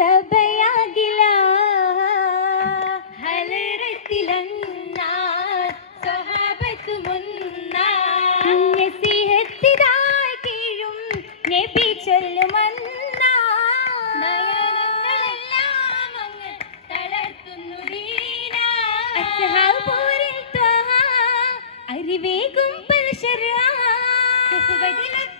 ಸಭೆಯಾಗಿಲ್ಲ ಹಲರತಿಲನ್ನ ಸೊಹಬತ್ತು ಮುನ್ನ നസിഹത്തിതാ കീഴും നബി ചൊല്ലുമെന്ന. നയനങ്ങളെല്ലാം അങ്ങ് തളർത്തുന്നു ദീന. അസ്ഹാബൂരിൽ ത്വഹ അറിവേകും പൽശറാ സുബദിലത്ത്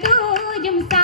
தூயும் சா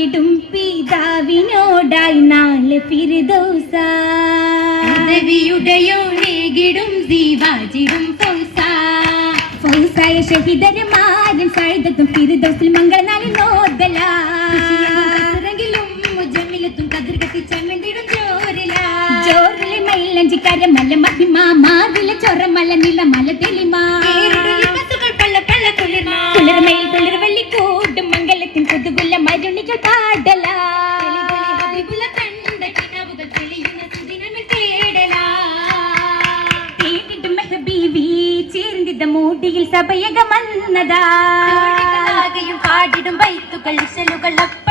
പങ്കിടും പിതാവിനോടായി നാല് ഫിരിദോസ പദവിയുടെയോ നേകിടും ദീവാജിടും ഫൗസ. ഫൗസായ ഷഹിദരമാരും സായുധത്തും ഫിരിദോസിൽ മംഗളനാളിൽ നോതല ചോറിലെ മൈലഞ്ചിക്കാരൻ മല മഹിമ മാതിലെ ചൊറ മല നില മല തെളിമാ സഭയകമന്നതാകെയും പാടിടും വൈത്തുകൾ ശലുകളൊക്കെ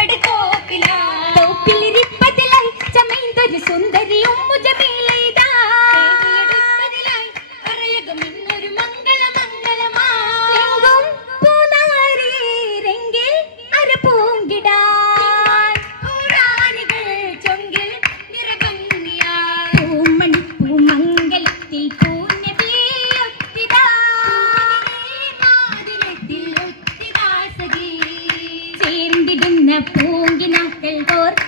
¡No pongan hasta el!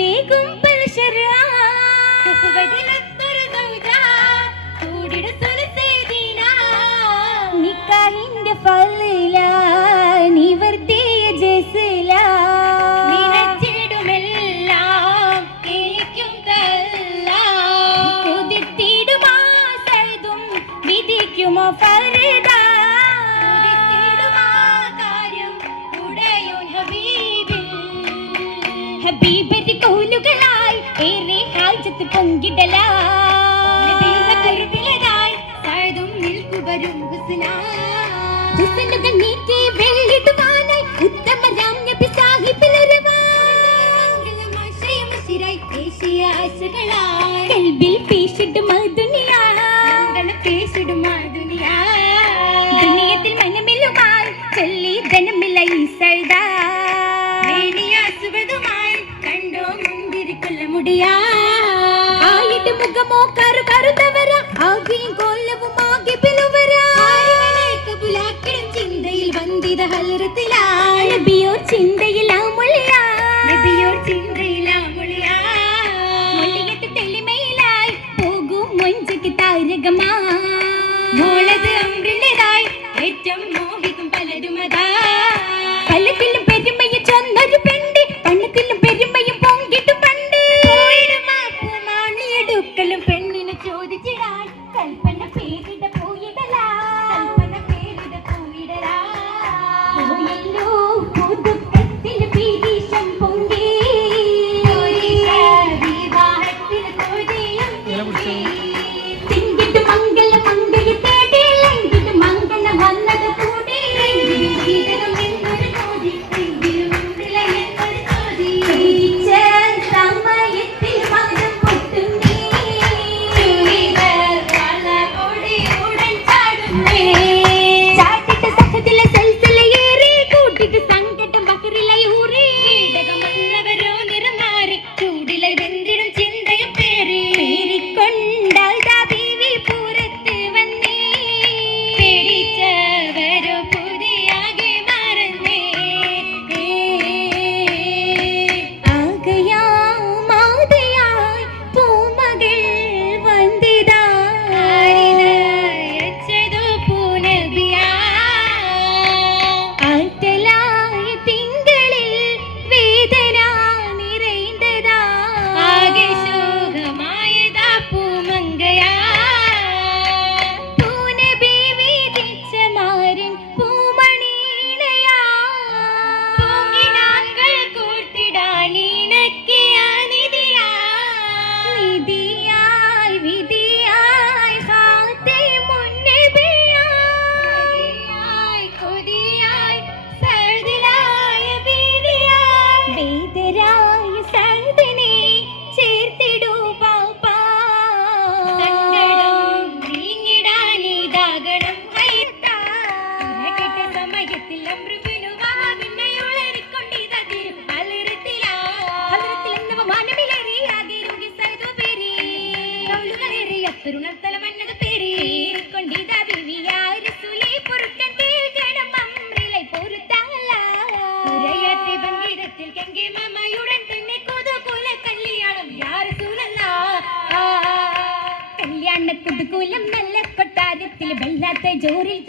بيكم بالشرع كسبت الأكبر زوجة تودد ثلث سيدنا نكاهند فللا നിവർത്തിയ ജസല നിനച്ചിടുമെല്ലാം കിളിക്കും തല്ല കുതിത്തിടുമാസതും വിധിക്കുമോ ഫലത ഹബീബ് നൂലുകളായി ഏറെ കാഴ്ചത്ത് പങ്കിടലായി താഴ്തും നിൽക്കുവരും ഹുസനുകൾ നീക്കി വെള്ളിടുവാനായി ഉത്തമ രാം നബി സാഹിബിലൊരുവാ ആശകളായി feet நடத்தை ஜோரில்